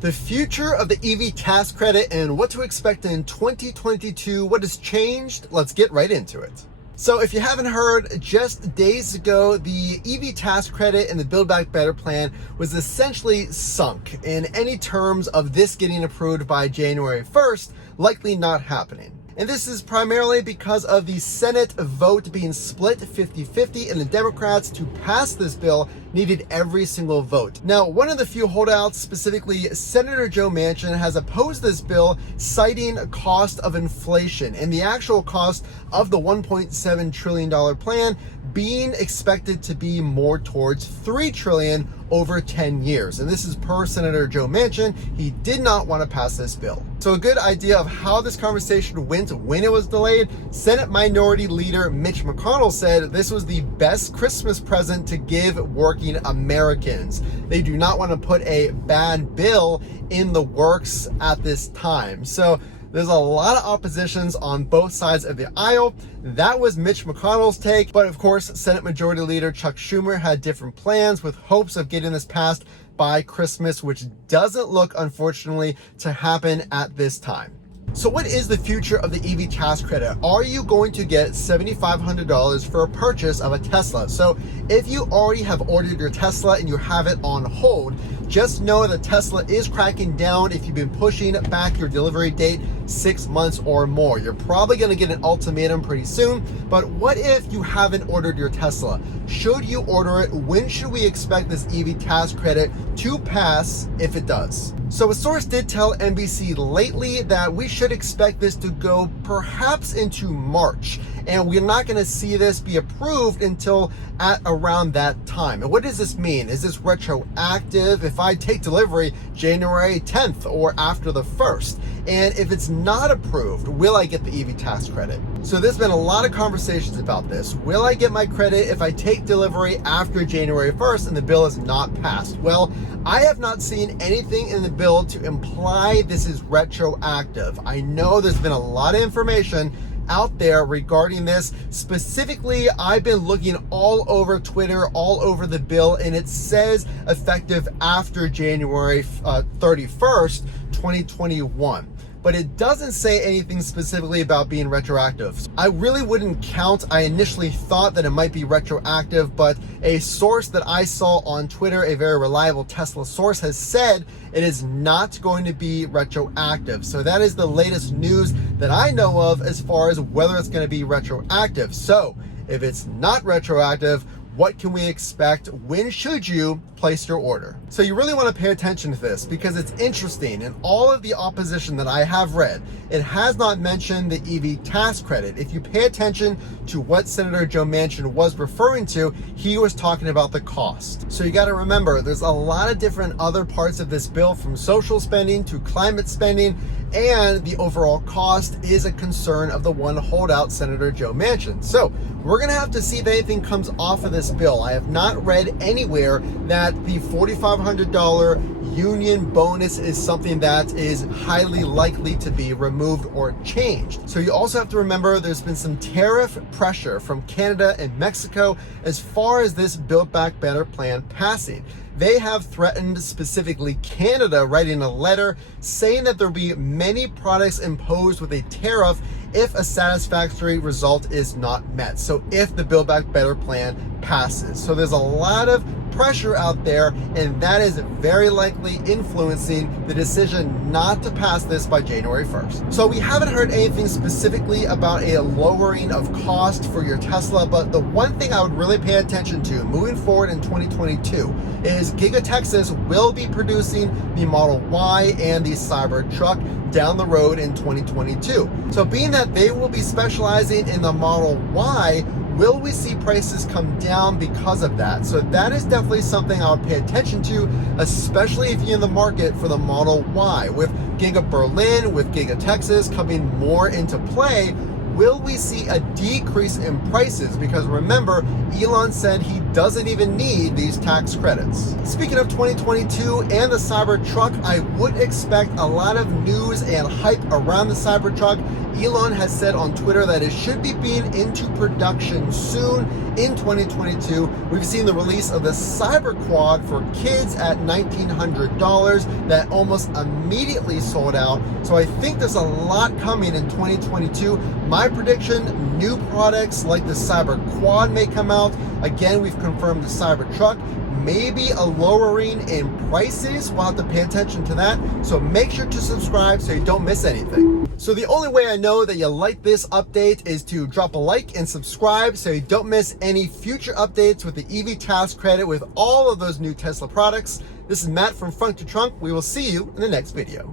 The future of the EV tax credit and what to expect in 2022, what has changed? Let's get right into it. So if you haven't heard, just days ago, the EV tax credit and the Build Back Better plan was essentially sunk. In any terms of this getting approved by January 1st, likely not happening. And this is primarily because of the Senate vote being split 50-50, and the Democrats to pass this bill needed every single vote. Now, one of the few holdouts, specifically Senator Joe Manchin, has opposed this bill, citing cost of inflation and the actual cost of the $1.7 trillion plan being expected to be more towards $3 trillion over 10 years. And this is per Senator Joe Manchin. He did not want to pass this bill. So a good idea of how this conversation went when it was delayed, Senate Minority Leader Mitch McConnell said this was the best Christmas present to give working Americans. They do not want to put a bad bill in the works at this time. So there's a lot of oppositions on both sides of the aisle. That was Mitch McConnell's take. But of course, Senate Majority Leader Chuck Schumer had different plans with hopes of getting this passed by Christmas, which doesn't look, unfortunately, to happen at this time. So what is the future of the EV tax credit? Are you going to get $7,500 for a purchase of a Tesla? So if you already have ordered your Tesla and you have it on hold, just know that Tesla is cracking down if you've been pushing back your delivery date 6 months or more. You're probably going to get an ultimatum pretty soon, but what if you haven't ordered your Tesla? Should you order it? When should we expect this EV tax credit to pass if it does? So a source did tell NBC lately that we should expect this to go perhaps into March, and we're not going to see this be approved until at around that time. And what does this mean? Is this retroactive if I take delivery January 10th or after the 1st? And if it's not approved, will I get the EV tax credit? So there's been a lot of conversations about this. Will I get my credit if I take delivery after January 1st and the bill is not passed? Well, I have not seen anything in the bill to imply this is retroactive. I know there's been a lot of information out there regarding this. Specifically, I've been looking all over Twitter, all over the bill, and it says effective after January 31st, 2021. But it doesn't say anything specifically about being retroactive. I really wouldn't count. I initially thought that it might be retroactive, but a source that I saw on Twitter, a very reliable Tesla source, has said it is not going to be retroactive. So that is the latest news that I know of as far as whether it's going to be retroactive. So if it's not retroactive, what can we expect? When should you place your order? So you really want to pay attention to this because it's interesting. In all of the opposition that I have read, it has not mentioned the EV tax credit. If you pay attention to what Senator Joe Manchin was referring to, he was talking about the cost. So you got to remember, there's a lot of different other parts of this bill, from social spending to climate spending, and the overall cost is a concern of the one holdout, Senator Joe Manchin. So we're going to have to see if anything comes off of this bill. I have not read anywhere that the $4,500 union bonus is something that is highly likely to be removed or changed. So you also have to remember there's been some tariff pressure from Canada and Mexico as far as this Build Back Better plan passing. They have threatened, specifically Canada, writing a letter saying that there'll be many products imposed with a tariff if a satisfactory result is not met. So if the Build Back Better plan passes. So there's a lot of pressure out there, and that is very likely influencing the decision not to pass this by January 1st. So we haven't heard anything specifically about a lowering of cost for your Tesla, but the one thing I would really pay attention to moving forward in 2022 is Giga Texas will be producing the Model Y and the Cybertruck down the road in 2022. So being that they will be specializing in the Model Y, will we see prices come down because of that? So that is definitely something I would pay attention to, especially if you're in the market for the Model Y. With Giga Berlin, with Giga Texas coming more into play, will we see a decrease in prices? Because remember, Elon said he doesn't even need these tax credits. Speaking of 2022 and the Cybertruck, I would expect a lot of news and hype around the Cybertruck. Elon has said on Twitter that it should be being into production soon in 2022. We've seen the release of the Cyber Quad for kids at $1,900 that almost immediately sold out. So I think there's a lot coming in 2022. My prediction, new products like the Cyber Quad may come out. Again, we've confirmed the Cybertruck. Maybe a lowering in prices. We'll have to pay attention to that. So make sure to subscribe so you don't miss anything. So the only way I know that you like this update is to drop a like and subscribe so you don't miss any future updates with the EV tax credit with all of those new Tesla products. This is Matt from Frunk to Trunk. We will see you in the next video.